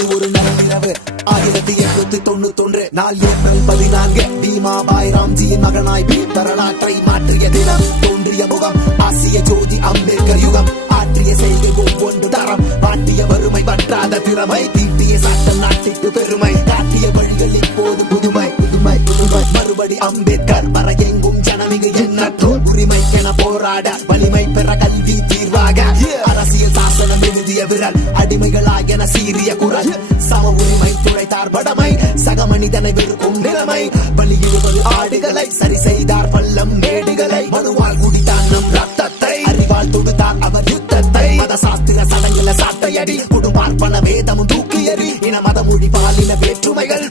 அது ஒரு நள்ளிரவு 1891 நாள் ஏப்ரல் 14 பீமாபாய் ராம்ஜியின் மகனாய் வரலாற்றை மாற்றிய தினம் தோன்றிய முகம் ஆசிய ஜோதி அம்பேத்கர் யுகம் ஆற்றிய செய்கை ஒவ்வொன்று தரம் வாட்டிய வறுமை வற்றாத திறமை தீட்டிய சட்டம் நாட்டிற்கு பெருமை காட்டிய வழிகள் இப்போது புதுமை புதுமை புதுமை மறுபடி அம்பேத்கர் வர எங்கும் ஜனமிகு எண்ணற்றோர் உரிமைக்கென போராட வலிமை பெற கல்வி தீர்வாக அரசியல் சாசனம் எழுதிய விரல் அடிமைகளாகென சீரிய குரல் சம உரிமை துடைத்தார் படமை சக மனிதனை வெறுக்கும் நிலைமை பலியிடுவது ஆடுகளை சரி செய்தார் பள்ளம் மேடுகளை மனுவால் குடித்தார் நம் ரத்தத்தை அறிவால் தொடுத்தார் அவர் யுத்தத்தை மத சாஸ்திர சடங்குல சாட்டையடி குடும்பார்ப்பண வேதமும் தூக்கி எறி இன மத மொழி பாலின வேற்றுமைகள்